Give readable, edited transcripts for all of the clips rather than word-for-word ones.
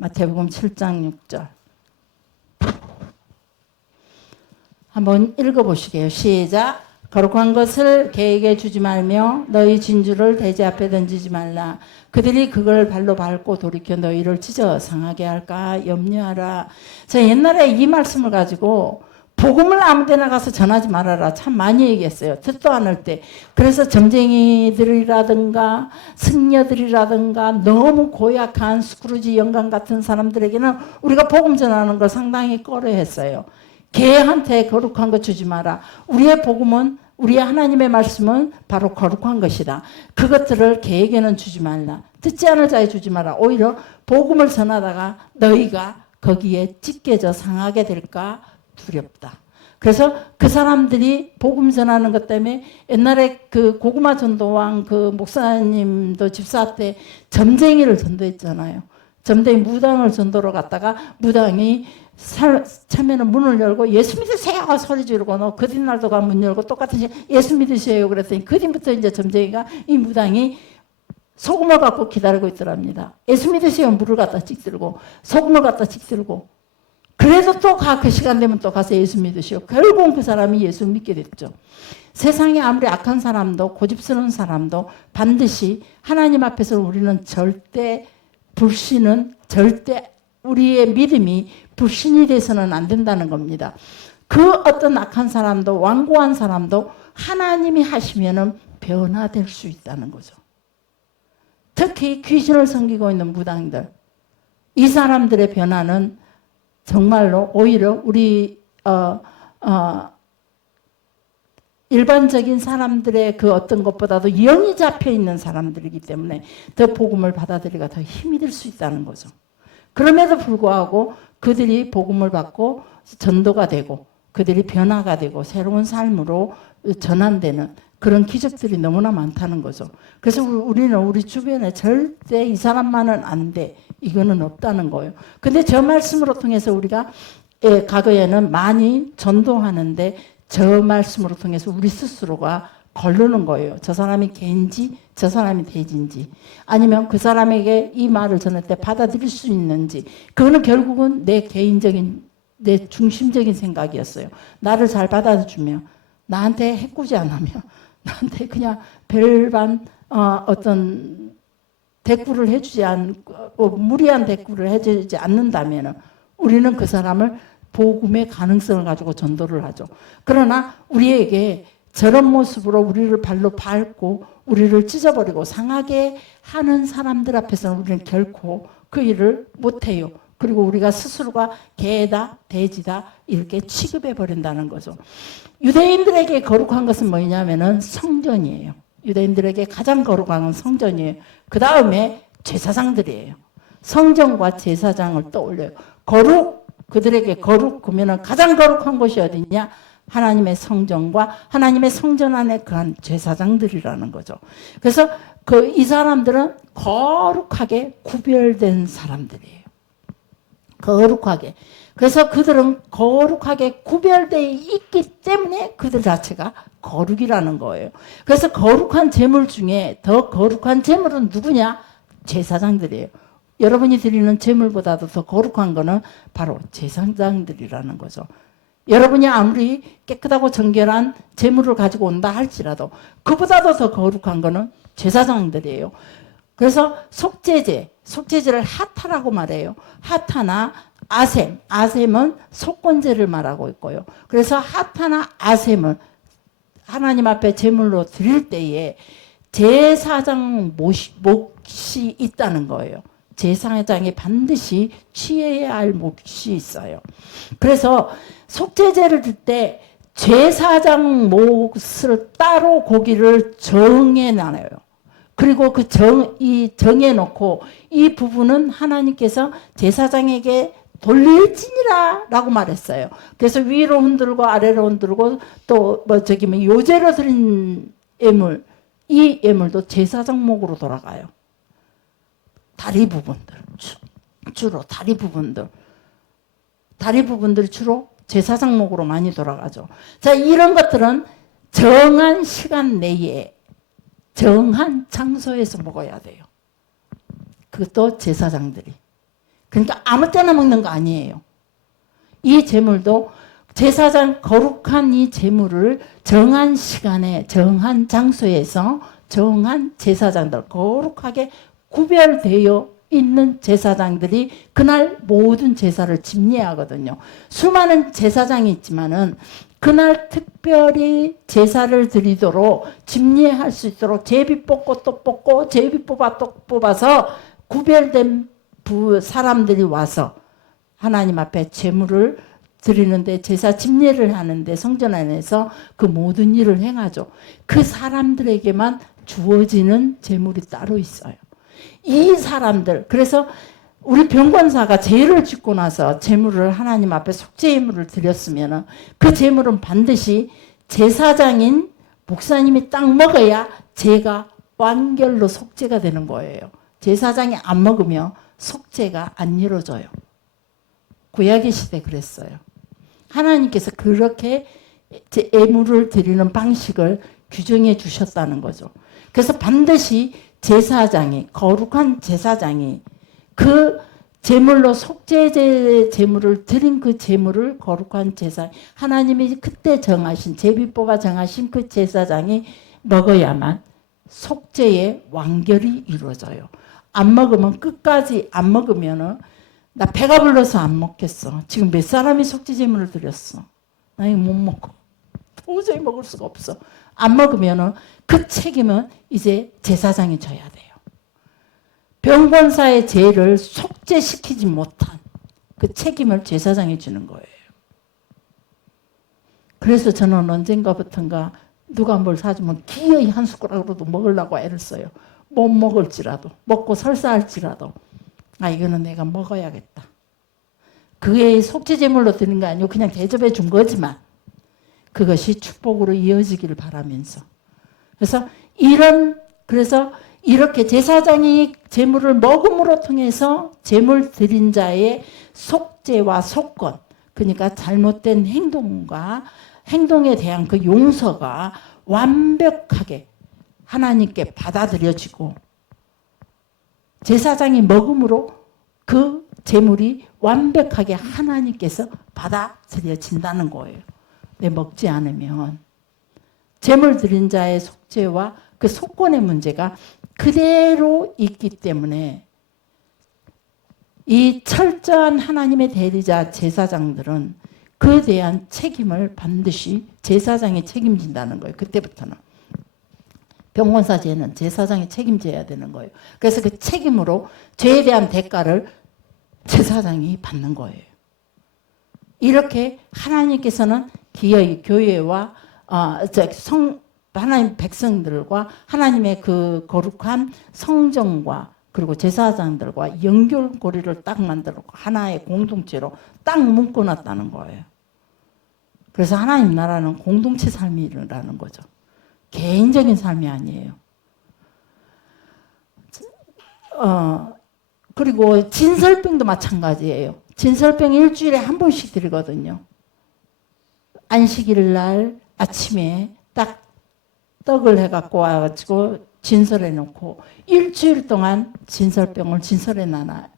마태복음 7장 6절. 한번 읽어보시게요. 시작. 거룩한 것을 개에게 주지 말며 너희 진주를 돼지 앞에 던지지 말라. 그들이 그걸 발로 밟고 돌이켜 너희를 찢어 상하게 할까 염려하라. 제가 옛날에 이 말씀을 가지고 복음을 아무 데나 가서 전하지 말아라 참 많이 얘기했어요. 듣도 않을 때. 그래서 점쟁이들이라든가 승려들이라든가 너무 고약한 스크루지 영감 같은 사람들에게는 우리가 복음 전하는 걸 상당히 꺼려했어요. 개한테 거룩한 거 주지 마라. 우리의 복음은, 우리의 하나님의 말씀은 바로 거룩한 것이다. 그것들을 개에게는 주지 말라. 듣지 않을 자에 주지 마라. 오히려 복음을 전하다가 너희가 거기에 찢겨져 상하게 될까 두렵다. 그래서 그 사람들이 복음 전하는 것 때문에 옛날에 그 고구마 전도왕 그 목사님도 집사 때 점쟁이를 전도했잖아요. 점쟁이 무당을 전도로 갔다가 무당이 처음에는 문을 열고 예수 믿으세요 소리 지르고 그 뒷날도 가 문 열고 똑같은 예수 믿으세요 그랬더니 그 뒤부터 이제 점쟁이가 이 무당이 소금을 갖고 기다리고 있더랍니다. 예수 믿으세요 물을 갖다 찍들고 소금을 갖다 찍들고 그래도 또 그 시간 되면 또 가서 예수 믿으시오. 결국은 그 사람이 예수 믿게 됐죠. 세상에 아무리 악한 사람도 고집스러운 사람도 반드시 하나님 앞에서 우리는 절대 불신은 절대 우리의 믿음이 불신이 돼서는 안 된다는 겁니다. 그 어떤 악한 사람도 완고한 사람도 하나님이 하시면은 변화될 수 있다는 거죠. 특히 귀신을 섬기고 있는 무당들, 이 사람들의 변화는 정말로 오히려 우리 일반적인 사람들의 그 어떤 것보다도 영이 잡혀 있는 사람들이기 때문에 더 복음을 받아들이기가 더 힘이 들 수 있다는 거죠. 그럼에도 불구하고 그들이 복음을 받고 전도가 되고 그들이 변화가 되고 새로운 삶으로 전환되는 그런 기적들이 너무나 많다는 거죠. 그래서 우리는 우리 주변에 절대 이 사람만은 안 돼. 이거는 없다는 거예요. 근데 저 말씀으로 통해서 우리가 과거에는 많이 전도하는데 저 말씀으로 통해서 우리 스스로가 거르는 거예요. 저 사람이 개인지 저 사람이 돼지인지 아니면 그 사람에게 이 말을 전할 때 받아들일 수 있는지 그거는 결국은 내 개인적인 내 중심적인 생각이었어요. 나를 잘 받아주면 나한테 해코지 안 하면 나한테 그냥 별반 어떤 대꾸를 해주지 않고 무리한 대꾸를 해주지 않는다면 우리는 그 사람을 복음의 가능성을 가지고 전도를 하죠. 그러나 우리에게 저런 모습으로 우리를 발로 밟고 우리를 찢어버리고 상하게 하는 사람들 앞에서는 우리는 결코 그 일을 못해요. 그리고 우리가 스스로가 개다 돼지다 이렇게 취급해버린다는 거죠. 유대인들에게 거룩한 것은 뭐냐면은 성전이에요. 유대인들에게 가장 거룩한 건 성전이에요. 그 다음에 제사장들이에요. 성전과 제사장을 떠올려요. 거룩, 그들에게 거룩 그러면은 가장 거룩한 곳이 어디냐? 하나님의 성전과 하나님의 성전 안에 그한 제사장들이라는 거죠. 그래서 이 사람들은 거룩하게 구별된 사람들이에요. 거룩하게. 그래서 그들은 거룩하게 구별되어 있기 때문에 그들 자체가 거룩이라는 거예요. 그래서 거룩한 제물 중에 더 거룩한 제물은 누구냐? 제사장들이에요. 여러분이 드리는 제물보다도 더 거룩한 거는 바로 제사장들이라는 거죠. 여러분이 아무리 깨끗하고 정결한 제물을 가지고 온다 할지라도 그보다도 더 거룩한 거는 제사장들이에요. 그래서 속죄제를 하타라고 말해요. 하타나 아셈은 속건제를 말하고 있고요. 그래서 하타나 아셈을 하나님 앞에 제물로 드릴 때에 제사장 몫이 있다는 거예요. 제사장이 반드시 취해야 할 몫이 있어요. 그래서 속죄제를 줄 때 제사장 몫을 따로 고기를 정해놔요. 그리고 정해놓고 이 부분은 하나님께서 제사장에게 돌릴지니라 라고 말했어요. 그래서 위로 흔들고 아래로 흔들고 또 요제로 드린 예물, 이 예물도 제사장 목으로 돌아가요. 다리 부분들, 주로 다리 부분들이 주로 제사장 목으로 많이 돌아가죠. 자, 이런 것들은 정한 시간 내에 정한 장소에서 먹어야 돼요. 그것도 제사장들이. 그러니까 아무 때나 먹는 거 아니에요. 이 제물도 제사장 거룩한 이 제물을 정한 시간에 정한 장소에서 정한 제사장들 거룩하게 구별되어 있는 제사장들이 그날 모든 제사를 집례하거든요. 수많은 제사장이 있지만은 그날 특별히 제사를 드리도록 집례할 수 있도록 제비 뽑고 또 뽑고 제비 뽑아 또 뽑아서 구별된 사람들이 와서 하나님 앞에 제물을 드리는데 제사 집례를 하는데 성전 안에서 그 모든 일을 행하죠. 그 사람들에게만 주어지는 제물이 따로 있어요. 이 사람들, 그래서 우리 병권사가 죄를 짓고 나서 제물을 하나님 앞에 속죄 제물을 드렸으면 그 제물은 반드시 제사장인 목사님이 딱 먹어야 죄가 완결로 속죄가 되는 거예요. 제사장이 안 먹으면 속죄가 안 이루어져요. 구약의 시대 그랬어요. 하나님께서 그렇게 예물을 드리는 방식을 규정해 주셨다는 거죠. 그래서 반드시 제사장이, 거룩한 제사장이 그 제물로 속죄제 제물을 드린 그 제물을 거룩한 제사, 하나님이 그때 정하신, 제비 뽑아 정하신 그 제사장이 먹어야만 속죄의 완결이 이루어져요. 안 먹으면 끝까지 안 먹으면은 나 배가 불러서 안 먹겠어. 지금 몇 사람이 속죄 제물을 드렸어. 나 이거 못 먹어. 도저히 먹을 수가 없어. 안 먹으면은 그 책임은 이제 제사장이 져야 돼요. 병권사의 죄를 속죄시키지 못한 그 책임을 제사장이 지는 거예요. 그래서 저는 언젠가부턴가 누가 뭘 사주면 기어이 한 숟가락으로도 먹으려고 애를 써요. 못 먹을지라도, 먹고 설사할지라도, 아 이거는 내가 먹어야겠다. 그게 속죄제물로 드는 게 아니고 그냥 대접해 준 거지만 그것이 축복으로 이어지기를 바라면서, 그래서 이렇게 제사장이 제물을 먹음으로 통해서 제물 드린 자의 속죄와 속건, 그러니까 잘못된 행동에 대한 그 용서가 완벽하게 하나님께 받아들여지고 제사장이 먹음으로 그 제물이 완벽하게 하나님께서 받아들여진다는 거예요. 내 먹지 않으면 제물 드린 자의 속죄와 그 속건의 문제가 그대로 있기 때문에 이 철저한 하나님의 대리자 제사장들은 그에 대한 책임을 반드시 제사장이 책임진다는 거예요. 그때부터는. 병권사 죄는 제사장이 책임져야 되는 거예요. 그래서 그 책임으로 죄에 대한 대가를 제사장이 받는 거예요. 이렇게 하나님께서는 기어이 교회와 하나님 백성들과 하나님의 그 거룩한 성정과 그리고 제사장들과 연결고리를 딱 만들고 하나의 공동체로 딱 묶어놨다는 거예요. 그래서 하나님 나라는 공동체 삶이라는 거죠. 개인적인 삶이 아니에요. 그리고 진설병도 마찬가지예요. 진설병 일주일에 한 번씩 드리거든요. 안식일 날 아침에 딱 떡을 해갖고 와가지고 진설해 놓고 일주일 동안 진설병을 진설해 놔요.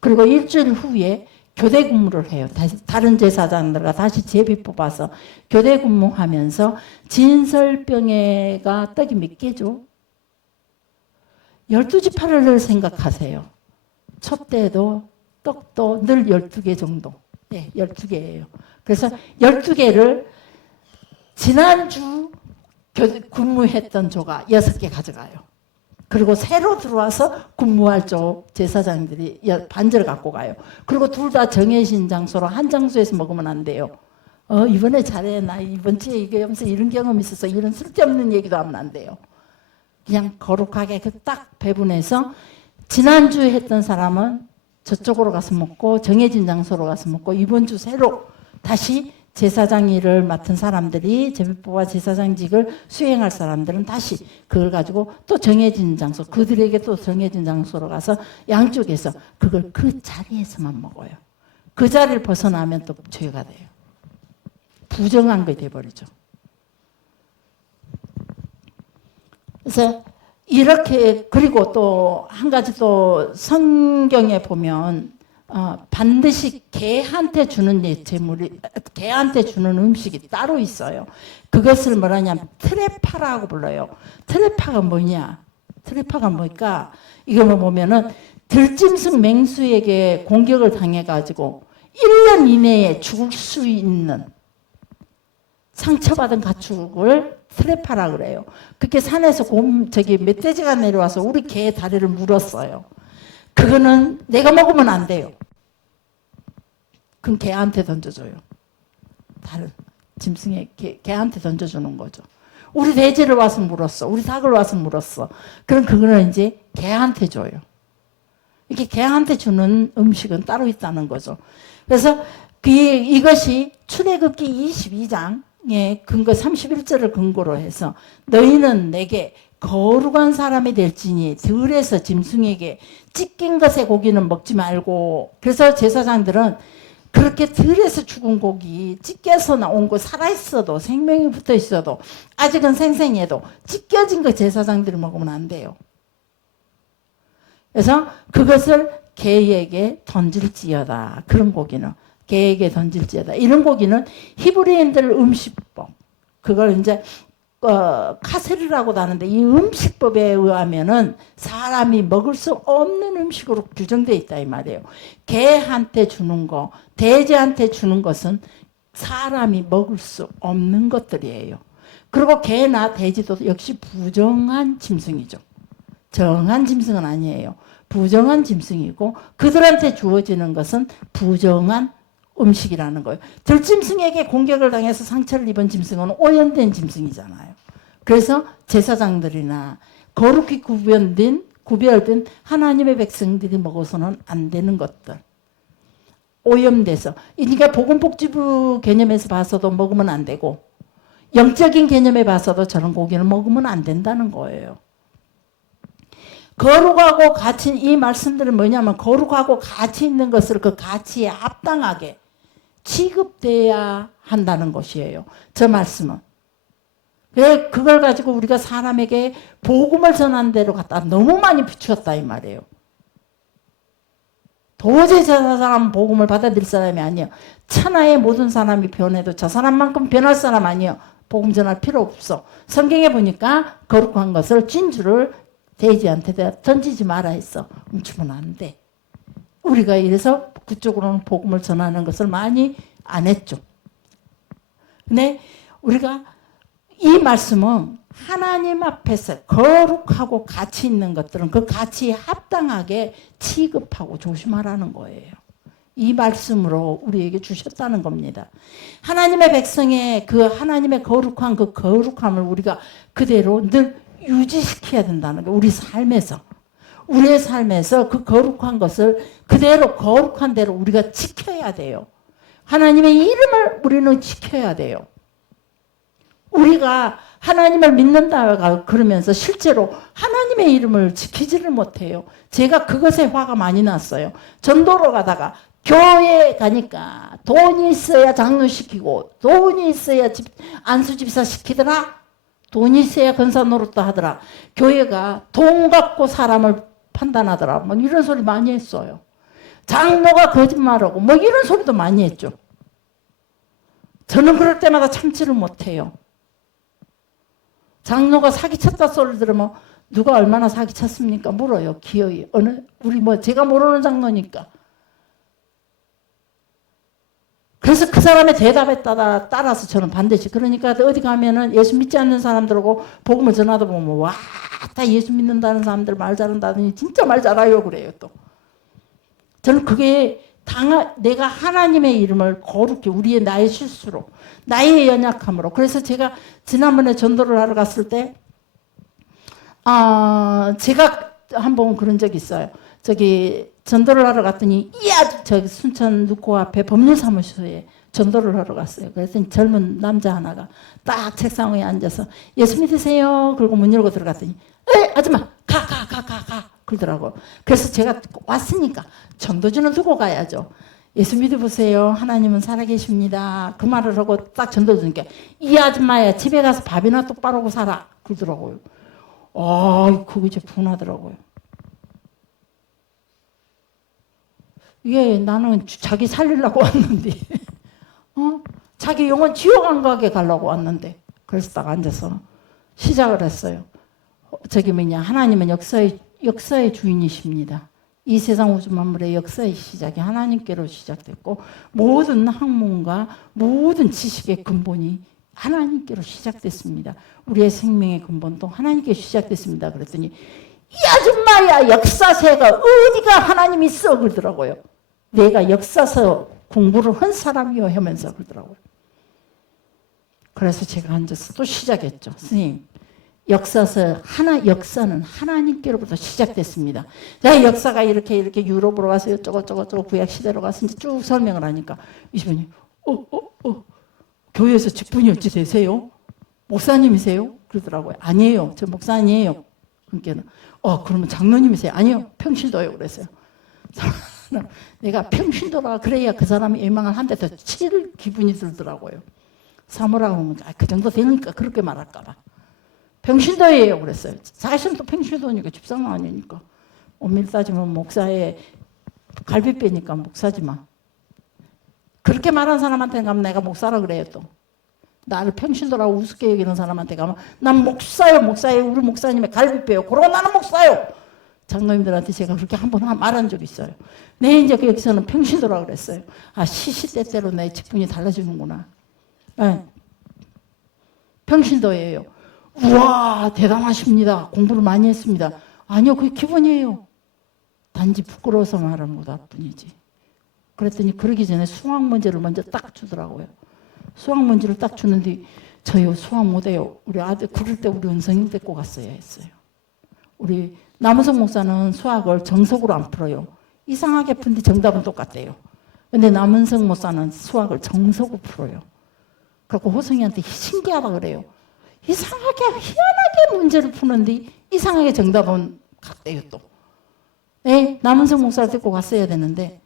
그리고 일주일 후에 교대 근무를 해요. 다른 제사장들과 다시 제비 뽑아서 교대 근무하면서 진설병회가 떡이 몇 개죠? 12지파를 생각하세요. 촛대도 떡도 늘 12개 정도. 네, 12개예요. 그래서 12개를 지난주 근무했던 조가 6개 가져가요. 그리고 새로 들어와서 근무할 조 제사장들이 반절 갖고 가요. 그리고 둘 다 정해진 장소로 한 장소에서 먹으면 안 돼요. 이번에 잘해. 나 이번 주에 이게 하면서 이런 경험이 있어서 이런 쓸데없는 얘기도 하면 안 돼요. 그냥 거룩하게 그 딱 배분해서 지난주에 했던 사람은 저쪽으로 가서 먹고 정해진 장소로 가서 먹고 이번 주 새로 다시 제사장 일을 맡은 사람들이 제비뽑아 제사장직을 수행할 사람들은 다시 그걸 가지고 또 정해진 장소, 그들에게 또 정해진 장소로 가서 양쪽에서 그걸 그 자리에서만 먹어요. 그 자리를 벗어나면 또 죄가 돼요. 부정한 게 돼버리죠. 그래서 이렇게, 그리고 또 한 가지 또 성경에 보면 반드시 개한테 주는 제물이, 개한테 주는 음식이 따로 있어요. 그것을 뭐라냐면 트레파라고 불러요. 트레파가 뭐냐? 트레파가 뭐니까 이거 보면은 들짐승 맹수에게 공격을 당해가지고 1년 이내에 죽을 수 있는 상처받은 가축을 트레파라 그래요. 그렇게 산에서 멧돼지가 내려와서 우리 개 다리를 물었어요. 그거는 내가 먹으면 안 돼요. 그럼 개한테 던져줘요. 다른 짐승에 개한테 던져주는 거죠. 우리 돼지를 와서 물었어. 우리 닭을 와서 물었어. 그럼 그거는 이제 개한테 줘요. 이렇게 개한테 주는 음식은 따로 있다는 거죠. 그래서 이것이 출애굽기 22장의 근거 31절을 근거로 해서 너희는 내게 거룩한 사람이 될지니 들에서 짐승에게 찢긴 것의 고기는 먹지 말고. 그래서 제사장들은 그렇게 들에서 죽은 고기, 찢겨서 나온 거 살아있어도, 생명이 붙어 있어도, 아직은 생생해도 찢겨진 거 제사장들이 먹으면 안 돼요. 그래서 그것을 개에게 던질지어다. 그런 고기는 개에게 던질지어다. 이런 고기는 히브리인들 음식법, 그걸 이제 카세르라고도 하는데, 이 음식법에 의하면은 사람이 먹을 수 없는 음식으로 규정되어 있다 이 말이에요. 개한테 주는 거, 돼지한테 주는 것은 사람이 먹을 수 없는 것들이에요. 그리고 개나 돼지도 역시 부정한 짐승이죠. 정한 짐승은 아니에요. 부정한 짐승이고 그들한테 주어지는 것은 부정한 음식이라는 거예요. 들짐승에게 공격을 당해서 상처를 입은 짐승은 오염된 짐승이잖아요. 그래서 제사장들이나 거룩히 구별된 하나님의 백성들이 먹어서는 안 되는 것들. 오염돼서. 그러니까 보건복지부 개념에서 봐서도 먹으면 안 되고 영적인 개념에 봐서도 저런 고기를 먹으면 안 된다는 거예요. 거룩하고 가치, 이 말씀들은 뭐냐면 거룩하고 가치 있는 것을 그 가치에 합당하게 취급돼야 한다는 것이에요. 저 말씀은. 그걸 가지고 우리가 사람에게 복음을 전한 대로 갖다 너무 많이 비추었다 이 말이에요. 도저히 저 사람은 복음을 받아들일 사람이 아니에요. 천하의 모든 사람이 변해도 저 사람만큼 변할 사람 아니에요. 복음 전할 필요 없어. 성경에 보니까 거룩한 것을 진주를 돼지한테 던지지 마라 했어. 훔치면 안 돼. 우리가 이래서 그쪽으로는 복음을 전하는 것을 많이 안 했죠. 근데 우리가 이 말씀은 하나님 앞에서 거룩하고 가치 있는 것들은 그 가치에 합당하게 취급하고 조심하라는 거예요. 이 말씀으로 우리에게 주셨다는 겁니다. 하나님의 백성의 그 하나님의 거룩한 그 거룩함을 우리가 그대로 늘 유지시켜야 된다는 거예요. 우리 삶에서. 우리의 삶에서 그 거룩한 것을 그대로 거룩한 대로 우리가 지켜야 돼요. 하나님의 이름을 우리는 지켜야 돼요. 우리가 하나님을 믿는다 그러면서 실제로 하나님의 이름을 지키지를 못해요. 제가 그것에 화가 많이 났어요. 전도로 가다가 교회에 가니까 돈이 있어야 장로시키고 돈이 있어야 안수집사 시키더라. 돈이 있어야 건사 노릇도 하더라. 교회가 돈 갖고 사람을 판단하더라. 뭐 이런 소리 많이 했어요. 장로가 거짓말하고 뭐 이런 소리도 많이 했죠. 저는 그럴 때마다 참지를 못해요. 장로가 사기쳤다 소리 들으면 누가 얼마나 사기쳤습니까? 물어요. 기어이. 우리 제가 모르는 장로니까. 그래서 그 사람의 대답에 따라서 저는 반드시. 그러니까 어디 가면은 예수 믿지 않는 사람들하고 복음을 전하다 보면 와, 다 예수 믿는다는 사람들 말 잘한다더니 진짜 말 잘해요 그래요 또. 저는 그게 내가 하나님의 이름을 거룩히 나의 실수로 나의 연약함으로. 그래서 제가 지난번에 전도를 하러 갔을 때 제가 한번 그런 적이 있어요. 전도를 하러 갔더니 순천 누코 앞에 법률사무소에 전도를 하러 갔어요. 그랬더니 젊은 남자 하나가 딱 책상 위에 앉아서 예수 믿으세요? 그리고 문 열고 들어갔더니 아줌마 가 그러더라고. 그래서 제가 왔으니까 전도지는 두고 가야죠. 예수 믿어보세요. 하나님은 살아계십니다. 그 말을 하고 딱 전도 주니까 이 아줌마야 집에 가서 밥이나 똑바로 하고 살아 그러더라고요. 그거 이제 분하더라고요. 이게 나는 자기 살리려고 왔는데 자기 영혼 지옥 안 가게 가려고 왔는데 그래서 딱 앉아서 시작을 했어요. 저기 뭐냐 하나님은 역사의 주인이십니다. 이 세상 우주 만물의 역사의 시작이 하나님께로 시작됐고 모든 학문과 모든 지식의 근본이 하나님께로 시작됐습니다. 우리의 생명의 근본도 하나님께 시작됐습니다. 그랬더니 이 아줌마야 역사세가 어디가 하나님이 있어 그러더라고요. 내가 역사서 공부를 한 사람이요 하면서 그러더라고요. 그래서 제가 앉아서 또 시작했죠. 스님 역사는 하나님께로부터 시작됐습니다. 자, 역사가 이렇게 유럽으로 가서 어쩌고 구약 시대로 가서 이제 쭉 설명을 하니까 이분이 교회에서 직분이 어찌 되세요? 목사님이세요? 그러더라고요. 아니에요. 저 목사 아니에요. 그러니까 그러면 장로님이세요? 아니요. 평신도요. 그랬어요. 내가 평신도라 그래야 그 사람이 애망을 한 대 더 칠 기분이 들더라고요. 사모라고 하면 그 정도 되니까 그렇게 말할까 봐. 평신도예요 그랬어요. 사실은 또 평신도니까 집사는 아니니까. 엄밀히 따지면 목사의 갈비뼈니까 목사지만. 그렇게 말한 사람한테 가면 내가 목사라 그래요 또. 나를 평신도라고 우습게 여기는 사람한테 가면 난 목사예요. 우리 목사님의 갈비뼈예요. 그러고 나는 목사요. 장로님들한테 제가 그렇게 한 번 말한 적이 있어요. 네, 이제 여기서는 평신도라고 그랬어요. 시시때때로 내 직분이 달라지는구나. 네. 평신도예요. 우와 대단하십니다. 공부를 많이 했습니다. 아니요 그게 기본이에요. 단지 부끄러워서 말하는 거다 뿐이지. 그랬더니 그러기 전에 수학 문제를 먼저 딱 주더라고요. 수학 문제를 딱 주는데 저요 수학 못해요. 우리 아들 그럴 때 우리 은성이 데리고 갔어야 했어요. 우리 남은석 목사는 수학을 정석으로 안 풀어요. 이상하게 푼데 정답은 똑같대요. 근데 남은석 목사는 수학을 정석으로 풀어요. 그래서 호성이한테 신기하다 그래요. 이상하게 희한하게 문제를 푸는데 이상하게 정답은 같대요 또. 네, 남은석 목사를 데리고 갔어야 되는데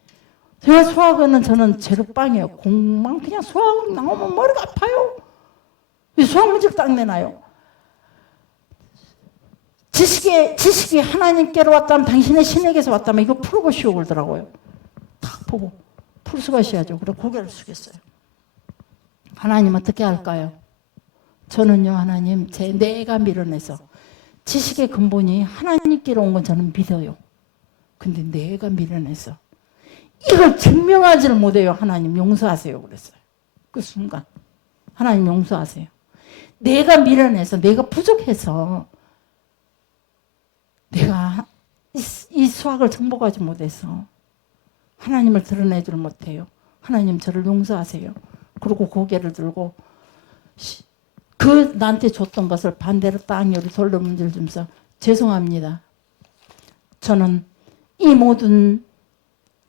제가 수학은 저는 제로빵이에요. 공만 그냥 수학 나오면 머리가 아파요. 수학 문제를 딱 내놔요. 지식이 하나님께로 왔다면 당신의 신에게서 왔다면 이거 풀어보시오 그러더라고요. 딱 보고 풀 수가 있어야죠. 그래 고개를 숙였어요. 하나님 어떻게 할까요? 저는요 하나님 내가 밀어내서 지식의 근본이 하나님께로 온 건 저는 믿어요. 근데 내가 밀어내서 이걸 증명하지를 못해요. 하나님 용서하세요 그랬어요. 그 순간 하나님 용서하세요. 내가 밀어내서 내가 부족해서 내가 이 수학을 정복하지 못해서 하나님을 드러내지를 못해요. 하나님 저를 용서하세요. 그리고 고개를 들고 그 나한테 줬던 것을 반대로 땅 위로 돌려문질 주면서 죄송합니다. 저는 이 모든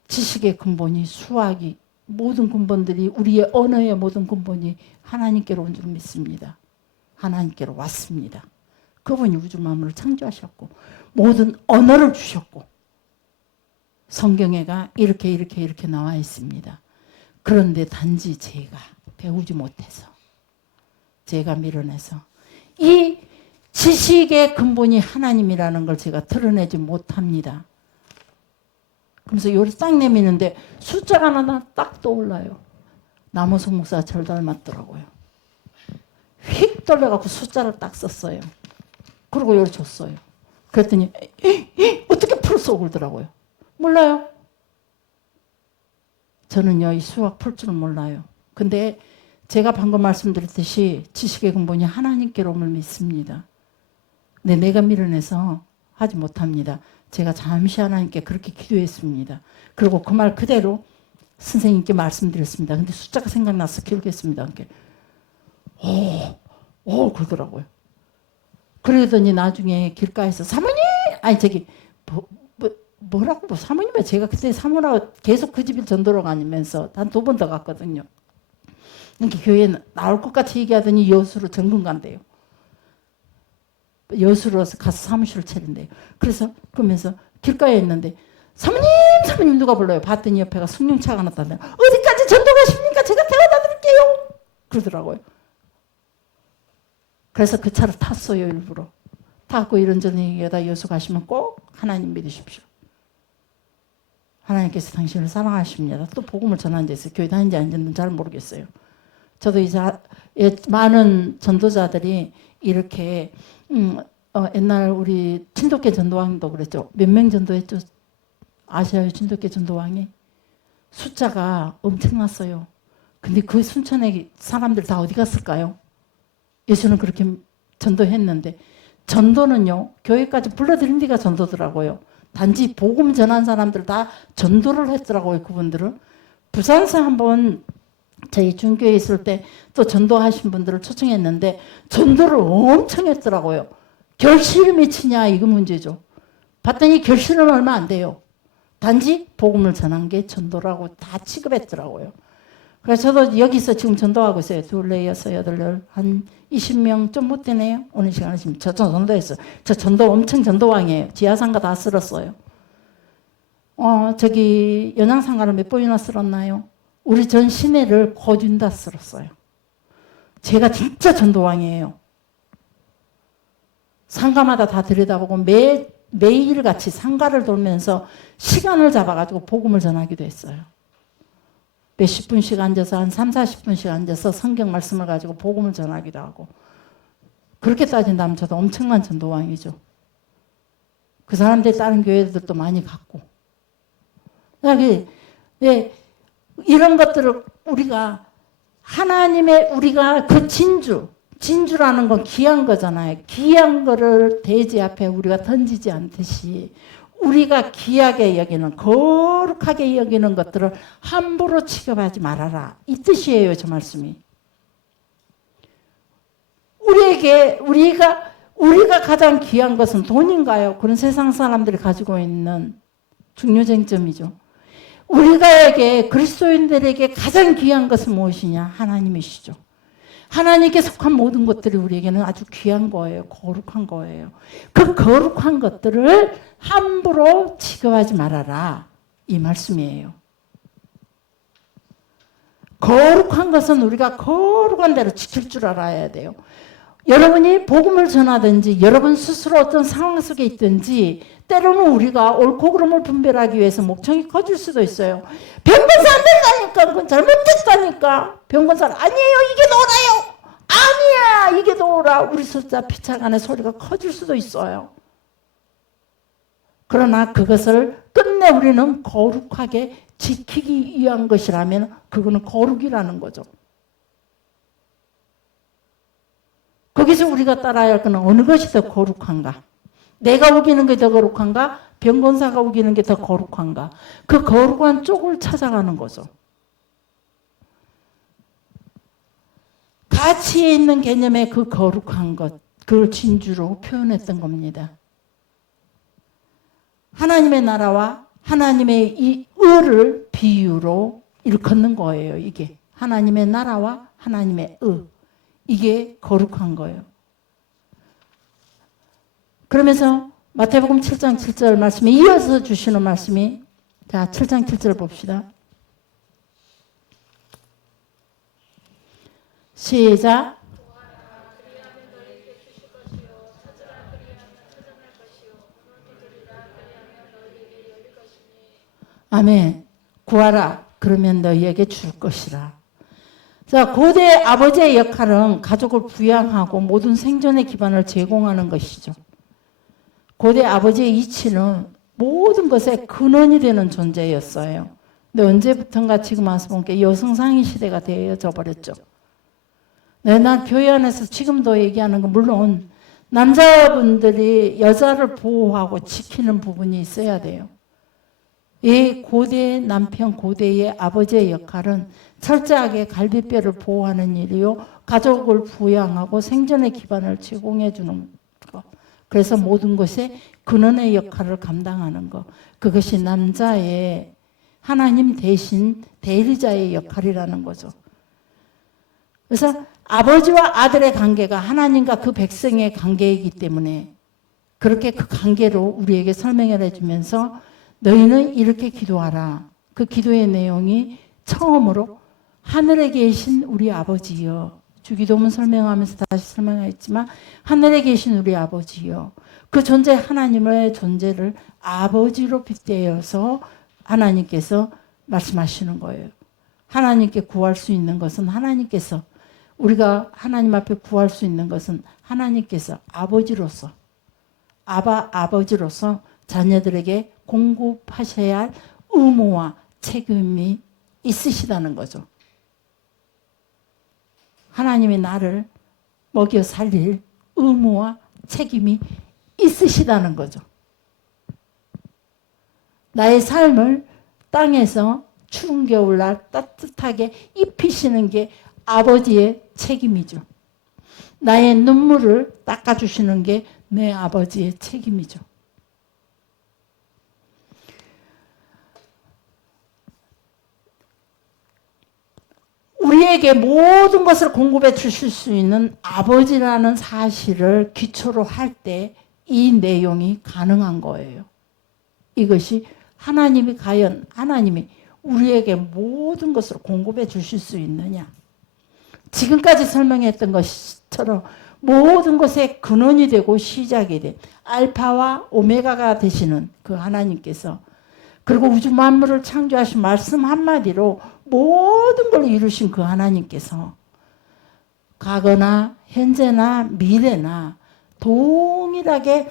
지식의 근본이 수학이 모든 근본들이 우리의 언어의 모든 근본이 하나님께로 온 줄 믿습니다. 하나님께로 왔습니다. 그분이 우주 만물을 창조하셨고 모든 언어를 주셨고 성경에가 이렇게 나와 있습니다. 그런데 단지 제가 배우지 못해서 제가 밀어내서 이 지식의 근본이 하나님이라는 걸 제가 드러내지 못합니다. 그러면서 요리 딱 내미는데 숫자가 하나 딱 떠올라요. 남우석 목사가 절 닮았더라고요. 휙 돌려갖고 숫자를 딱 썼어요. 그리고 요리 줬어요. 그랬더니 어떻게 풀었어 그러더라고요. 몰라요. 저는요 이 수학 풀 줄 몰라요. 근데 제가 방금 말씀드렸듯이 지식의 근본이 하나님께로 옴을 믿습니다. 근데 내가 밀어내서 하지 못합니다. 제가 잠시 하나님께 그렇게 기도했습니다. 그리고 그 말 그대로 선생님께 말씀드렸습니다. 근데 숫자가 생각나서 기록했습니다. 그러더라고요. 그러더니 나중에 길가에서 사모님! 뭐라고 사모님이 제가 그때 사모라고 계속 그 집을 전도로 다니면서 한 2번 더 갔거든요. 이렇게 교회에 나올 것 같이 얘기하더니 여수로 전근 간대요. 여수로 가서 사무실을 차린대요. 그러면서 길가에 있는데 사모님 누가 불러요? 봤더니 옆에가 승용차가 나타나요. 어디까지 전도 가십니까? 제가 데려다 드릴게요. 그러더라고요. 그래서 그 차를 탔어요. 일부러. 타고 이런저런 얘기하다 여수 가시면 꼭 하나님 믿으십시오. 하나님께서 당신을 사랑하십니다. 또 복음을 전하는 데 있어요. 교회 다니는지 아닌지는 잘 모르겠어요. 저도 이제 많은 전도자들이 이렇게 옛날 우리 진돗개 전도왕도 그랬죠. 몇 명 전도했죠? 아시아의 진돗개 전도왕이 숫자가 엄청났어요. 근데 그 순천의 사람들 다 어디 갔을까요? 예수는 그렇게 전도했는데 전도는요, 교회까지 불러들인 데가 전도더라고요. 단지 복음 전한 사람들 다 전도를 했더라고요. 그분들은. 부산서 한번 저희 중교에 있을 때 또 전도하신 분들을 초청했는데 전도를 엄청 했더라고요. 결실이 미치냐 이거 문제죠. 봤더니 결실은 얼마 안 돼요. 단지 복음을 전한 게 전도라고 다 취급했더라고요. 그래서 저도 여기서 지금 전도하고 있어요. 2, 6, 8, 한 20명 좀 못 되네요. 오늘 시간에 지금 저 전도했어요. 저 전도 엄청 전도왕이에요. 지하상가 다 쓸었어요. 저기 연양상가를 몇 번이나 쓸었나요? 우리 전 시내를 거진 다 쓸었어요. 제가 진짜 전도왕이에요. 상가마다 다 들여다보고 매일같이 상가를 돌면서 시간을 잡아가지고 복음을 전하기도 했어요. 몇십 분씩 앉아서 한 3, 40분씩 앉아서 성경 말씀을 가지고 복음을 전하기도 하고. 그렇게 따진다면 저도 엄청난 전도왕이죠. 그 사람들이 다른 교회들도 많이 갔고. 이런 것들을 우리가 우리가 그 진주라는 건 귀한 거잖아요. 귀한 거를 대지 앞에 우리가 던지지 않듯이 우리가 귀하게 여기는, 거룩하게 여기는 것들을 함부로 취급하지 말아라. 이 뜻이에요, 저 말씀이. 우리가 가장 귀한 것은 돈인가요? 그런 세상 사람들이 가지고 있는 중요 쟁점이죠. 우리가에게, 그리스도인들에게 가장 귀한 것은 무엇이냐? 하나님이시죠. 하나님께 속한 모든 것들이 우리에게는 아주 귀한 거예요. 거룩한 거예요. 그 거룩한 것들을 함부로 취급하지 말아라. 이 말씀이에요. 거룩한 것은 우리가 거룩한 대로 지킬 줄 알아야 돼요. 여러분이 복음을 전하든지 여러분 스스로 어떤 상황 속에 있든지 때로는 우리가 옳고 그름을 분별하기 위해서 목청이 커질 수도 있어요. 병건사 안 된다니까. 그건 잘못됐다니까. 병건사 아니에요. 이게 노라요. 아니야. 이게 노라. 우리 숫자 피차간의 소리가 커질 수도 있어요. 그러나 그것을 끝내 우리는 거룩하게 지키기 위한 것이라면 그거는 거룩이라는 거죠. 거기서 우리가 따라야 할 것은 어느 것이 더 거룩한가? 내가 우기는 게 더 거룩한가? 병건사가 우기는 게 더 거룩한가? 그 거룩한 쪽을 찾아가는 거죠. 가치에 있는 개념의 그 거룩한 것, 그걸 진주로 표현했던 겁니다. 하나님의 나라와 하나님의 이 의를 비유로 일컫는 거예요. 이게 하나님의 나라와 하나님의 의, 이게 거룩한 거예요. 그러면서 마태복음 7장 7절 말씀에 이어서 주시는 말씀이, 자 7장 7절 봅시다. 시작. 아멘. 구하라. 그러면 너희에게 줄 것이라. 자, 고대 아버지의 역할은 가족을 부양하고 모든 생존의 기반을 제공하는 것이죠. 고대 아버지의 이치는 모든 것의 근원이 되는 존재였어요. 근데 언제부턴가 지금 와서 보니까 여성상위 시대가 되어져 버렸죠. 난 교회 안에서 지금도 얘기하는 건 물론 남자분들이 여자를 보호하고 지키는 부분이 있어야 돼요. 이 고대 남편, 고대의 아버지의 역할은 철저하게 갈비뼈를 보호하는 일이요, 가족을 부양하고 생존의 기반을 제공해 주는 것. 그래서 모든 것에 근원의 역할을 감당하는 것. 그것이 남자의 하나님 대신 대리자의 역할이라는 거죠. 그래서 아버지와 아들의 관계가 하나님과 그 백성의 관계이기 때문에 그렇게 그 관계로 우리에게 설명을 해주면서 너희는 이렇게 기도하라. 그 기도의 내용이 처음으로 하늘에 계신 우리 아버지여. 주기도문 설명하면서 다시 설명했지만 하늘에 계신 우리 아버지여. 그 존재 하나님의 존재를 아버지로 빗대어서 하나님께서 말씀하시는 거예요. 하나님께 구할 수 있는 것은 하나님께서, 우리가 하나님 앞에 구할 수 있는 것은 하나님께서 아버지로서, 아버지로서 자녀들에게 공급하셔야 할 의무와 책임이 있으시다는 거죠. 하나님이 나를 먹여 살릴 의무와 책임이 있으시다는 거죠. 나의 삶을 땅에서 추운 겨울날 따뜻하게 입히시는 게 아버지의 책임이죠. 나의 눈물을 닦아주시는 게 내 아버지의 책임이죠. 우리에게 모든 것을 공급해 주실 수 있는 아버지라는 사실을 기초로 할 때 이 내용이 가능한 거예요. 이것이 하나님이 과연 우리에게 모든 것을 공급해 주실 수 있느냐. 지금까지 설명했던 것처럼 모든 것의 근원이 되고 시작이 된 알파와 오메가가 되시는 그 하나님께서, 그리고 우주 만물을 창조하신 말씀 한마디로 모든 걸 이루신 그 하나님께서 과거나 현재나 미래나 동일하게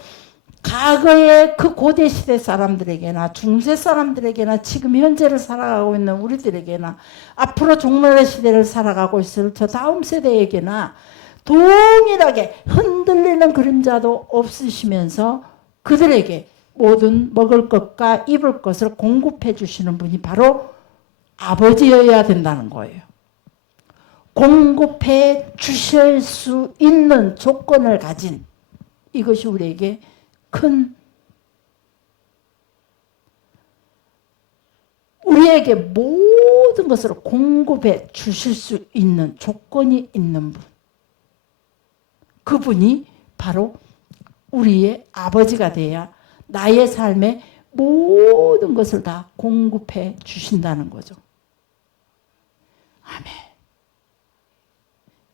과거의 그 고대 시대 사람들에게나 중세 사람들에게나 지금 현재를 살아가고 있는 우리들에게나 앞으로 종말의 시대를 살아가고 있을 저 다음 세대에게나 동일하게 흔들리는 그림자도 없으시면서 그들에게 모든 먹을 것과 입을 것을 공급해 주시는 분이 바로 아버지여야 된다는 거예요. 공급해 주실 수 있는 조건을 가진, 이것이 우리에게 우리에게 모든 것을 공급해 주실 수 있는 조건이 있는 분, 그분이 바로 우리의 아버지가 돼야 나의 삶에 모든 것을 다 공급해 주신다는 거죠. 아멘.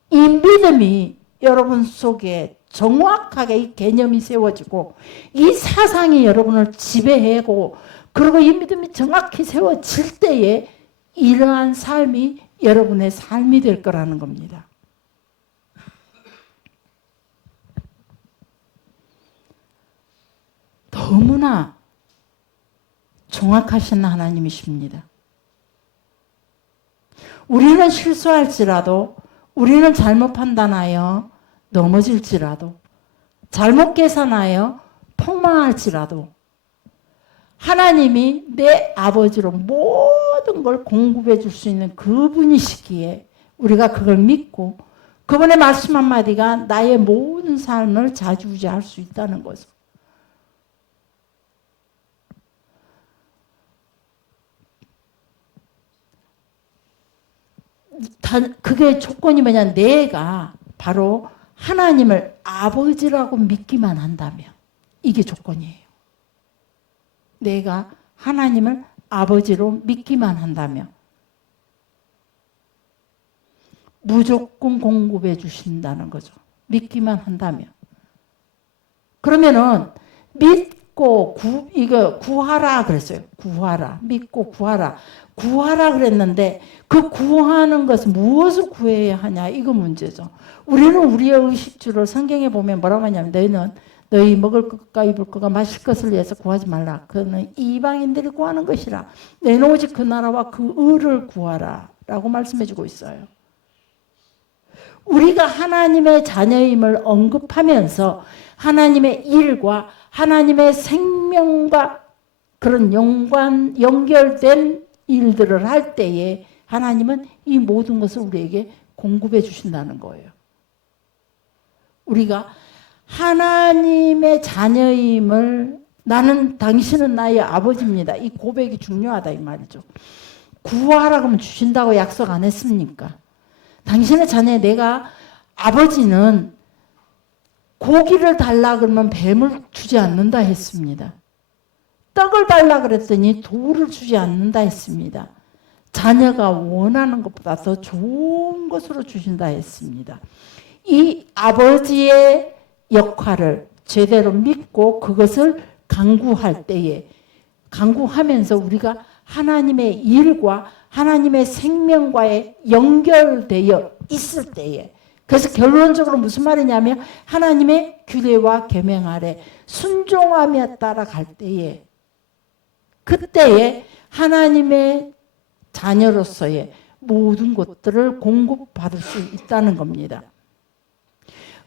이 믿음이 여러분 속에 정확하게 이 개념이 세워지고 이 사상이 여러분을 지배하고, 그리고 이 믿음이 정확히 세워질 때에 이러한 삶이 여러분의 삶이 될 거라는 겁니다. 너무나 정확하신 하나님이십니다. 우리는 실수할지라도, 우리는 잘못 판단하여 넘어질지라도, 잘못 계산하여 폭망할지라도 하나님이 내 아버지로 모든 걸 공급해 줄 수 있는 그분이시기에 우리가 그걸 믿고 그분의 말씀 한마디가 나의 모든 삶을 좌지우지할 수 있다는 거죠. 그게 조건이 뭐냐, 내가 바로 하나님을 아버지라고 믿기만 한다면, 이게 조건이에요. 내가 하나님을 아버지로 믿기만 한다면 무조건 공급해 주신다는 거죠. 믿기만 한다면. 그러면은 믿고 구하라 그랬어요. 구하라. 믿고 구하라. 구하라 그랬는데 그 구하는 것은 무엇을 구해야 하냐, 이거 문제죠. 우리는 우리의 의식주를 성경에 보면 뭐라고 하냐면, 너희는 너희 먹을 것과 입을 것과 마실 것을 위해서 구하지 말라. 그는 이방인들이 구하는 것이라. 너희는 오직 그 나라와 그 의를 구하라 라고 말씀해 주고 있어요. 우리가 하나님의 자녀임을 언급하면서 하나님의 일과 하나님의 생명과 그런 연결된 일들을 할 때에 하나님은 이 모든 것을 우리에게 공급해 주신다는 거예요. 우리가 하나님의 자녀임을, 당신은 나의 아버지입니다, 이 고백이 중요하다 이 말이죠. 구하라 그러면 주신다고 약속 안 했습니까? 당신의 자녀, 내가 아버지는 고기를 달라 그러면 뱀을 주지 않는다 했습니다. 떡을 달라 그랬더니 돌을 주지 않는다 했습니다. 자녀가 원하는 것보다 더 좋은 것으로 주신다 했습니다. 이 아버지의 역할을 제대로 믿고 그것을 강구할 때에, 강구하면서 우리가 하나님의 일과 하나님의 생명과의 연결되어 있을 때에, 그래서 결론적으로 무슨 말이냐면 하나님의 규례와 계명 아래 순종하며 따라갈 때에, 그때에 하나님의 자녀로서의 모든 것들을 공급받을 수 있다는 겁니다.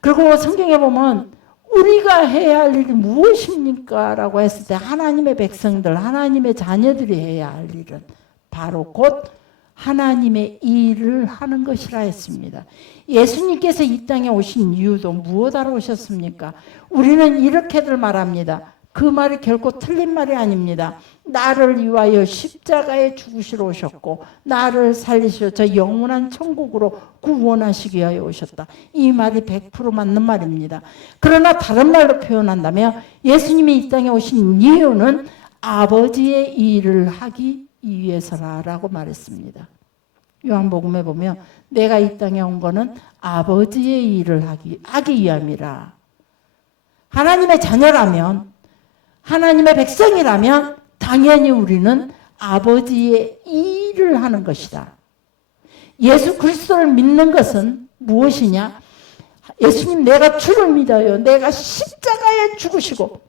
그리고 성경에 보면 우리가 해야 할 일이 무엇입니까? 라고 했을 때 하나님의 백성들, 하나님의 자녀들이 해야 할 일은 바로 곧 하나님의 일을 하는 것이라 했습니다. 예수님께서 이 땅에 오신 이유도 무엇하러 오셨습니까? 우리는 이렇게들 말합니다. 그 말이 결코 틀린 말이 아닙니다. 나를 위하여 십자가에 죽으시러 오셨고 나를 살리시러 저 영원한 천국으로 구원하시기 위하여 오셨다. 이 말이 100% 맞는 말입니다. 그러나 다른 말로 표현한다면 예수님이 이 땅에 오신 이유는 아버지의 일을 하기 위해서라고 말했습니다. 요한복음에 보면 내가 이 땅에 온 거는 아버지의 일을 하기 위함이라. 하나님의 자녀라면, 하나님의 백성이라면 당연히 우리는 아버지의 일을 하는 것이다. 예수 그리스도를 믿는 것은 무엇이냐? 예수님, 내가 주를 믿어요. 내가 십자가에 죽으시고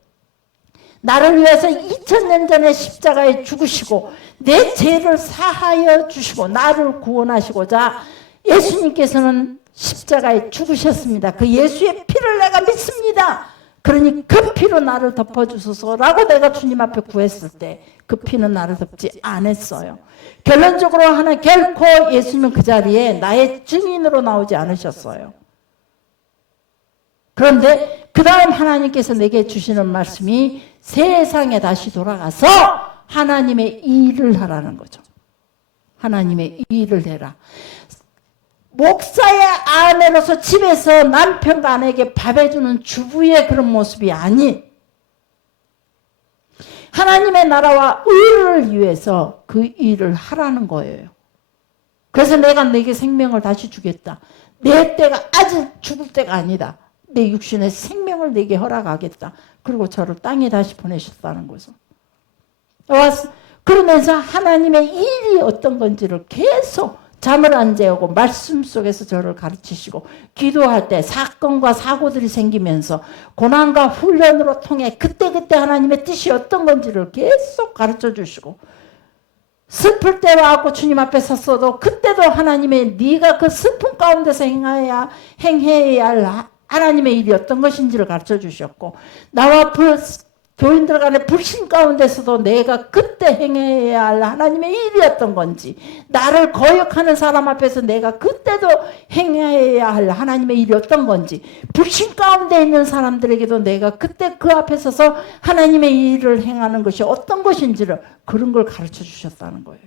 나를 위해서 2000년 전에 십자가에 죽으시고 내 죄를 사하여 주시고 나를 구원하시고자 예수님께서는 십자가에 죽으셨습니다. 그 예수의 피를 내가 믿습니다. 그러니 그 피로 나를 덮어주소서라고 내가 주님 앞에 구했을 때 그 피는 나를 덮지 않았어요. 결론적으로 하나 결코 예수님은 그 자리에 나의 증인으로 나오지 않으셨어요. 그런데 그 다음 하나님께서 내게 주시는 말씀이 세상에 다시 돌아가서 하나님의 일을 하라는 거죠. 하나님의 일을 해라. 목사의 아내로서 집에서 남편과 아내에게 밥 해주는 주부의 그런 모습이 아닌 하나님의 나라와 의를 위해서 그 일을 하라는 거예요. 그래서 내가 내게 생명을 다시 주겠다. 내 때가 아직 죽을 때가 아니다. 내 육신의 생명을 내게 허락하겠다. 그리고 저를 땅에 다시 보내셨다는 거죠. 그러면서 하나님의 일이 어떤 건지를 계속 잠을 안 재우고 말씀 속에서 저를 가르치시고 기도할 때 사건과 사고들이 생기면서 고난과 훈련으로 통해 그때그때 하나님의 뜻이 어떤 건지를 계속 가르쳐 주시고 슬플 때 와갖고 주님 앞에 섰어도 그때도 하나님의 네가 그 슬픔 가운데서 행해야 할 하나님의 일이 어떤 것인지를 가르쳐 주셨고 나와 교인들 간의 불신 가운데서도 내가 그때 행해야 할 하나님의 일이 어떤 건지 나를 거역하는 사람 앞에서 내가 그때도 행해야 할 하나님의 일이 어떤 건지 불신 가운데 있는 사람들에게도 내가 그때 그 앞에 서서 하나님의 일을 행하는 것이 어떤 것인지를 그런 걸 가르쳐 주셨다는 거예요.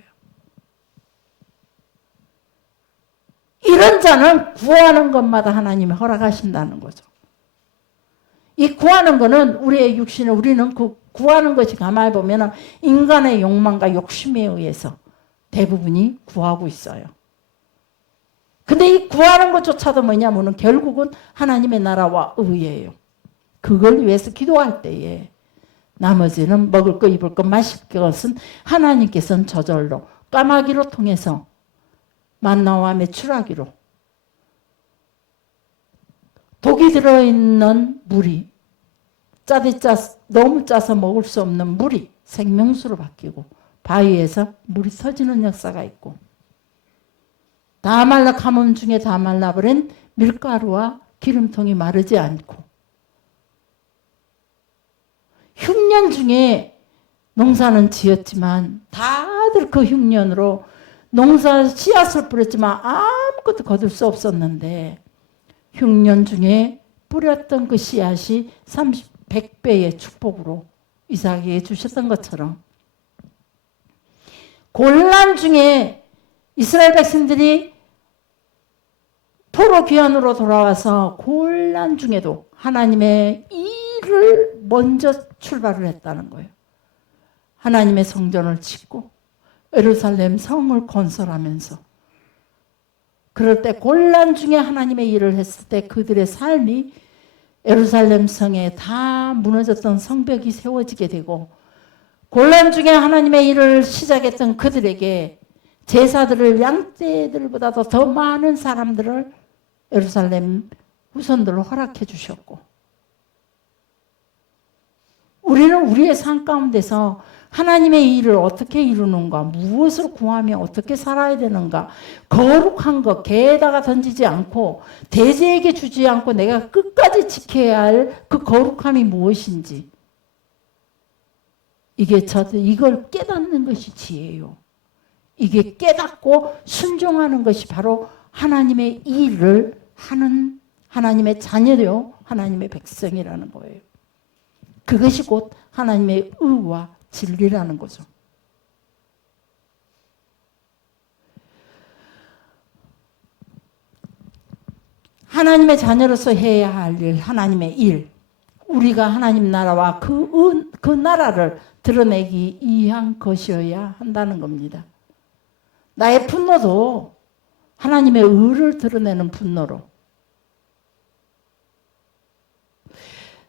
이런 자는 구하는 것마다 하나님이 허락하신다는 거죠. 이 구하는 거는 우리의 육신에 우리는 그 구하는 것이 가만히 보면 인간의 욕망과 욕심에 의해서 대부분이 구하고 있어요. 근데 이 구하는 것조차도 뭐냐면은 결국은 하나님의 나라와 의예요. 그걸 위해서 기도할 때에 나머지는 먹을 거, 입을 거, 마실 것은 하나님께서는 저절로 까마귀로 통해서 만나와 메추라기로 독이 들어있는 물이 너무 짜서 먹을 수 없는 물이 생명수로 바뀌고 바위에서 물이 터지는 역사가 있고 다 말라 가뭄 중에 다 말라버린 밀가루와 기름통이 마르지 않고 흉년 중에 농사는 지었지만 다들 그 흉년으로 농사 씨앗을 뿌렸지만 아무것도 거둘 수 없었는데 흉년 중에 뿌렸던 그 씨앗이 100배의 축복으로 이삭에게 주셨던 것처럼 곤란 중에 이스라엘 백성들이 포로 귀환으로 돌아와서 곤란 중에도 하나님의 일을 먼저 출발을 했다는 거예요. 하나님의 성전을 짓고 예루살렘 성을 건설하면서 그럴 때 곤란 중에 하나님의 일을 했을 때 그들의 삶이 예루살렘 성에 다 무너졌던 성벽이 세워지게 되고 곤란 중에 하나님의 일을 시작했던 그들에게 제사들을 양떼들보다도 더 많은 사람들을 예루살렘 후손들로 허락해 주셨고, 우리는 우리의 삶 가운데서 하나님의 일을 어떻게 이루는가, 무엇을 구하며 어떻게 살아야 되는가, 거룩한 것 개에다가 던지지 않고 대제에게 주지 않고 내가 끝까지 지켜야 할 그 거룩함이 무엇인지, 이게 이걸 깨닫는 것이 지혜예요. 이게 깨닫고 순종하는 것이 바로 하나님의 일을 하는 하나님의 자녀요, 하나님의 백성이라는 거예요. 그것이 곧 하나님의 의와 진리라는 거죠. 하나님의 자녀로서 해야 할 일, 하나님의 일, 우리가 하나님 나라와 그 나라를 드러내기 위한 것이어야 한다는 겁니다. 나의 분노도 하나님의 의를 드러내는 분노로.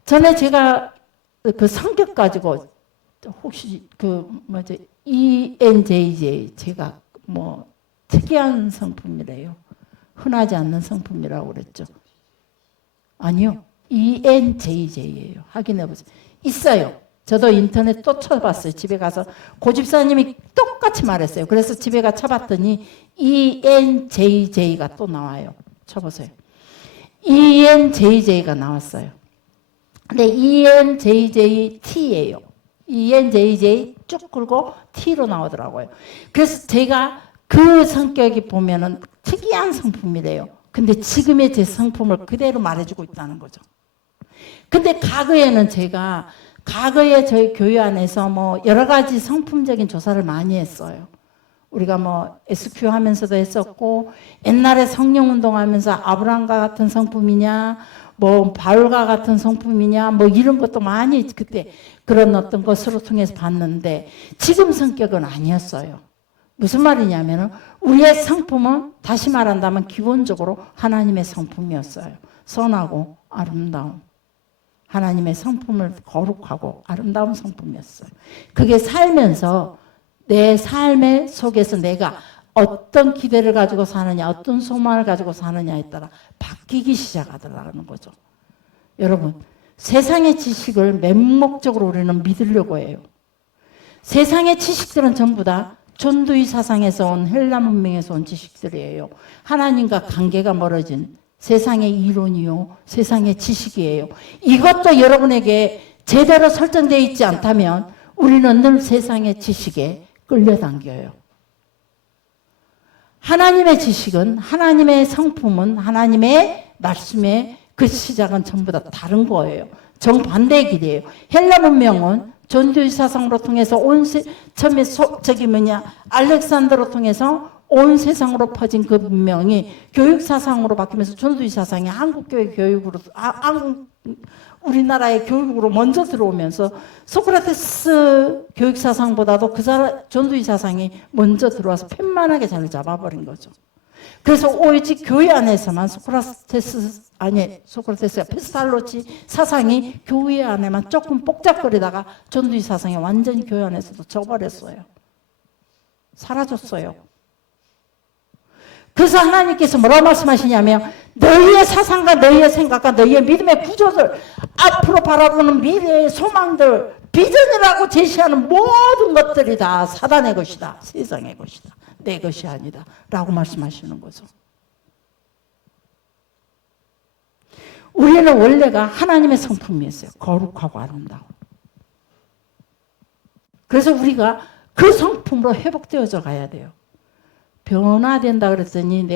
전에 제가 그 성격 가지고 혹시 ENJJ, 제가 특이한 성품이래요. 흔하지 않는 성품이라고 그랬죠. 아니요, ENJJ예요. 확인해 보세요. 있어요. 저도 인터넷 또 쳐봤어요. 집에 가서 고집사님이 똑같이 말했어요. 그래서 집에 가 쳐봤더니 ENJJ가 또 나와요. 쳐보세요. ENJJ가 나왔어요. 근데 ENJJT예요. ENJJ 쭉 긁고 T로 나오더라고요. 그래서 제가 그 성격이 보면은 특이한 성품이래요. 근데 지금의 제 성품을 그대로 말해주고 있다는 거죠. 근데 과거에는 제가 저희 교회 안에서 여러 가지 성품적인 조사를 많이 했어요. 우리가 SQ 하면서도 했었고, 옛날에 성령운동 하면서 아브라함과 같은 성품이냐, 바울과 같은 성품이냐, 이런 것도 많이 그때 그런 어떤 것으로 통해서 봤는데, 지금 성격은 아니었어요. 무슨 말이냐면은, 우리의 성품은 다시 말한다면 기본적으로 하나님의 성품이었어요. 선하고 아름다움. 하나님의 성품을 거룩하고 아름다운 성품이었어요. 그게 살면서 내 삶의 속에서 내가 어떤 기대를 가지고 사느냐, 어떤 소망을 가지고 사느냐에 따라 바뀌기 시작하더라는 거죠. 여러분, 세상의 지식을 맹목적으로 우리는 믿으려고 해요. 세상의 지식들은 전부 다 존두의 사상에서 온 헬라 문명에서 온 지식들이에요. 하나님과 관계가 멀어진 세상의 이론이요, 세상의 지식이에요. 이것도 여러분에게 제대로 설정되어 있지 않다면 우리는 늘 세상의 지식에 끌려당겨요. 하나님의 지식은, 하나님의 성품은, 하나님의 말씀의 그 시작은 전부 다 다른 거예요. 정반대의 길이에요. 헬라 문명은 존두의 사상으로 통해서 처음에 알렉산더로 통해서 온 세상으로 퍼진 그 문명이 교육 사상으로 바뀌면서 존두의 사상이 한국교회 교육으로, 우리나라의 교육으로 먼저 들어오면서 소크라테스 교육 사상보다도 존두의 사상이 먼저 들어와서 편만하게 자리를 잡아버린 거죠. 그래서 오직 교회 안에서만 소크라테스가 페스탈로치 사상이 교회 안에만 조금 복잡거리다가 존두의 사상이 완전히 교회 안에서도 져버렸어요. 사라졌어요. 그래서 하나님께서 뭐라고 말씀하시냐면, 너희의 사상과 너희의 생각과 너희의 믿음의 구조들, 앞으로 바라보는 미래의 소망들, 비전이라고 제시하는 모든 것들이 다 사단의 것이다, 세상의 것이다, 내 것이 아니다 라고 말씀하시는 거죠. 우리는 원래가 하나님의 성품이었어요. 거룩하고 아름다워. 그래서 우리가 그 성품으로 회복되어져 가야 돼요. 변화된다 그랬더니,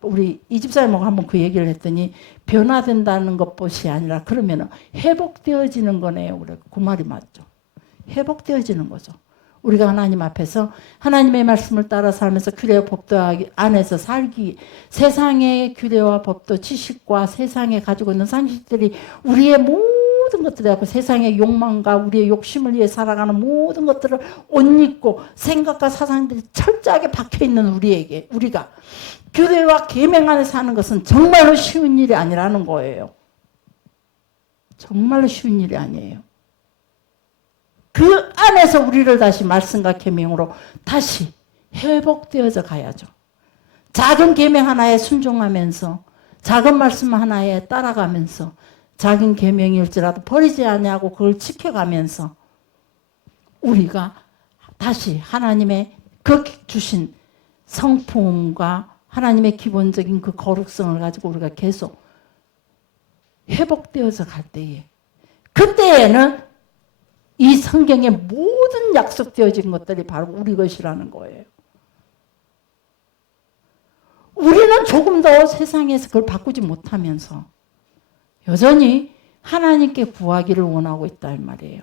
우리 이 집사님하고 한번 그 얘기를 했더니, 변화된다는 것뿐이 아니라 그러면 회복되어지는 거네요. 그 말이 맞죠. 회복되어지는 거죠. 우리가 하나님 앞에서 하나님의 말씀을 따라 살면서 규례와 법도 안에서 살기, 세상의 규례와 법도 지식과 세상에 가지고 있는 상식들이 우리의 모든 것들이 갖고 세상의 욕망과 우리의 욕심을 위해 살아가는 모든 것들을 옷 입고 생각과 사상들이 철저하게 박혀있는 우리가 규례와 계명 안에 사는 것은 정말로 쉬운 일이 아니라는 거예요. 정말로 쉬운 일이 아니에요. 그 안에서 우리를 다시 말씀과 계명으로 다시 회복되어져 가야죠. 작은 계명 하나에 순종하면서 작은 말씀 하나에 따라가면서 작은 계명일지라도 버리지 않냐고 그걸 지켜가면서 우리가 다시 하나님의 그 주신 성품과 하나님의 기본적인 그 거룩성을 가지고 우리가 계속 회복되어져 갈 때에 그때에는 이 성경의 모든 약속되어진 것들이 바로 우리 것이라는 거예요. 우리는 조금 더 세상에서 그걸 바꾸지 못하면서 여전히 하나님께 구하기를 원하고 있다 이 말이에요.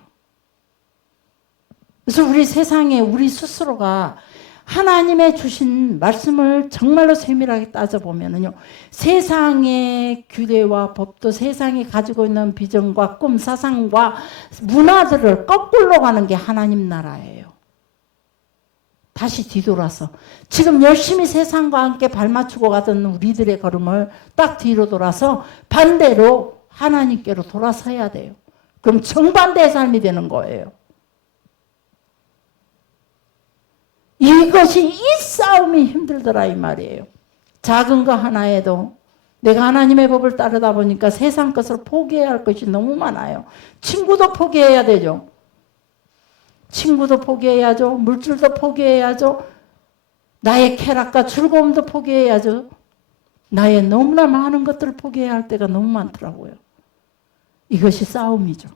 그래서 우리 세상에 우리 스스로가 하나님의 주신 말씀을 정말로 세밀하게 따져보면요. 세상의 규례와 법도 세상이 가지고 있는 비전과 꿈, 사상과 문화들을 거꾸로 가는 게 하나님 나라예요. 다시 뒤돌아서 지금 열심히 세상과 함께 발맞추고 가던 우리들의 걸음을 딱 뒤로 돌아서 반대로 하나님께로 돌아서야 돼요. 그럼 정반대의 삶이 되는 거예요. 이것이 이 싸움이 힘들더라 이 말이에요. 작은 거 하나에도 내가 하나님의 법을 따르다 보니까 세상 것을 포기해야 할 것이 너무 많아요. 친구도 포기해야 되죠. 친구도 포기해야죠. 물질도 포기해야죠. 나의 쾌락과 즐거움도 포기해야죠. 나의 너무나 많은 것들을 포기해야 할 때가 너무 많더라고요. 이것이 싸움이죠.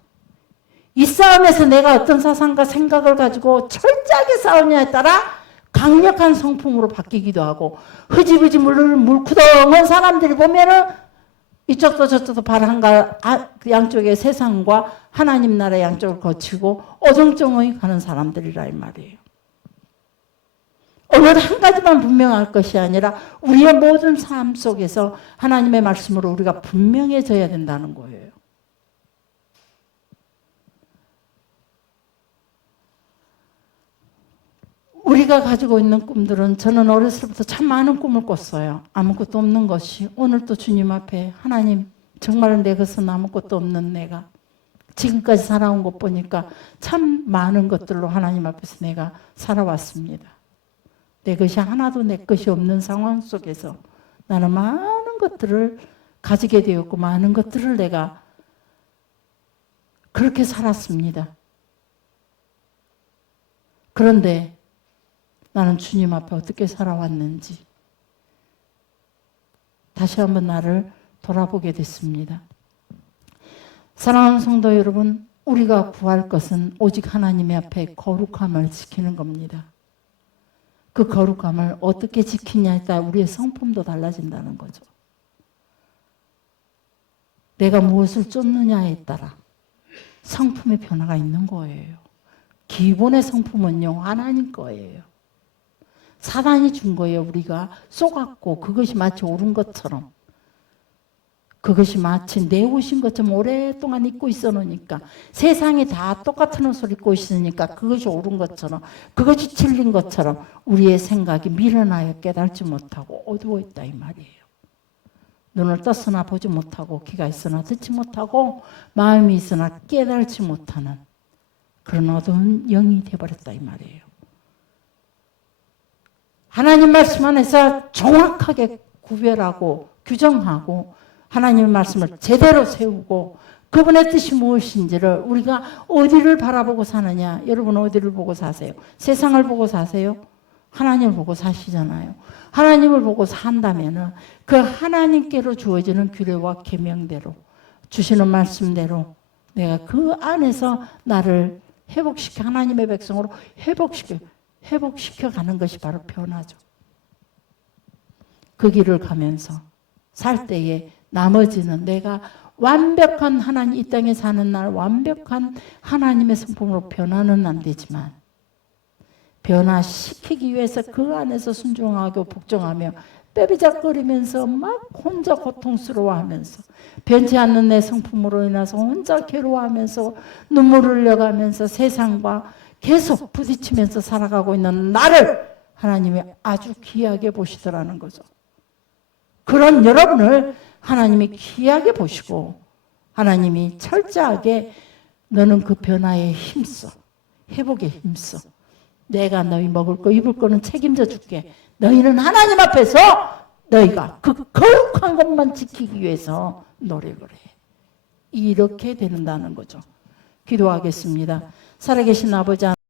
이 싸움에서 내가 어떤 사상과 생각을 가지고 철저하게 싸우냐에 따라 강력한 성품으로 바뀌기도 하고 흐지부지 물구덩한 사람들이 보면은 이쪽도 저쪽도 발 한가 양쪽의 세상과 하나님 나라 양쪽을 거치고 어정쩡히 가는 사람들이라 이 말이에요. 오늘 한 가지만 분명할 것이 아니라 우리의 모든 삶 속에서 하나님의 말씀으로 우리가 분명해져야 된다는 거예요. 우리가 가지고 있는 꿈들은 저는 어렸을 때부터 참 많은 꿈을 꿨어요. 아무것도 없는 것이 오늘 또 주님 앞에 하나님 정말 내 것은 아무것도 없는 내가 지금까지 살아온 것 보니까 참 많은 것들로 하나님 앞에서 내가 살아왔습니다. 내 것이 하나도 내 것이 없는 상황 속에서 나는 많은 것들을 가지게 되었고 많은 것들을 내가 그렇게 살았습니다. 그런데 나는 주님 앞에 어떻게 살아왔는지 다시 한번 나를 돌아보게 됐습니다. 사랑하는 성도 여러분, 우리가 구할 것은 오직 하나님의 앞에 거룩함을 지키는 겁니다. 그 거룩함을 어떻게 지키냐에 따라 우리의 성품도 달라진다는 거죠. 내가 무엇을 쫓느냐에 따라 성품의 변화가 있는 거예요. 기본의 성품은요, 하나님 거예요. 사단이 준 거예요. 우리가 쏘갔고 그것이 마치 옳은 것처럼 그것이 마치 내 옷인 것처럼 오랫동안 입고 있어 놓으니까 세상이 다 똑같은 옷을 입고 있으니까 그것이 옳은 것처럼 그것이 진리인 것처럼 우리의 생각이 미련하여 깨달지 못하고 어두워 있다 이 말이에요. 눈을 떴으나 보지 못하고 귀가 있으나 듣지 못하고 마음이 있으나 깨달지 못하는 그런 어두운 영이 되어버렸다 이 말이에요. 하나님 말씀 안에서 정확하게 구별하고 규정하고 하나님의 말씀을 제대로 세우고 그분의 뜻이 무엇인지를 우리가 어디를 바라보고 사느냐. 여러분 어디를 보고 사세요? 세상을 보고 사세요? 하나님을 보고 사시잖아요. 하나님을 보고 산다면 그 하나님께로 주어지는 규례와 계명대로 주시는 말씀대로 내가 그 안에서 나를 회복시켜 하나님의 백성으로 회복시켜 가는 것이 바로 변화죠. 그 길을 가면서 살 때에 나머지는 내가 완벽한 하나님 이 땅에 사는 날 완벽한 하나님의 성품으로 변화는 안 되지만 변화시키기 위해서 그 안에서 순종하고 복종하며 빼비작거리면서 막 혼자 고통스러워하면서 변치 않는 내 성품으로 인해서 혼자 괴로워하면서 눈물을 흘려가면서 세상과 계속 부딪히면서 살아가고 있는 나를 하나님이 아주 귀하게 보시더라는 거죠. 그런 여러분을 하나님이 귀하게 보시고 하나님이 철저하게 너는 그 변화에 힘써 회복에 힘써. 내가 너희 먹을 거 입을 거는 책임져 줄게. 너희는 하나님 앞에서 너희가 그 거룩한 것만 지키기 위해서 노력을 해. 이렇게 된다는 거죠. 기도하겠습니다. 살아계신 아버지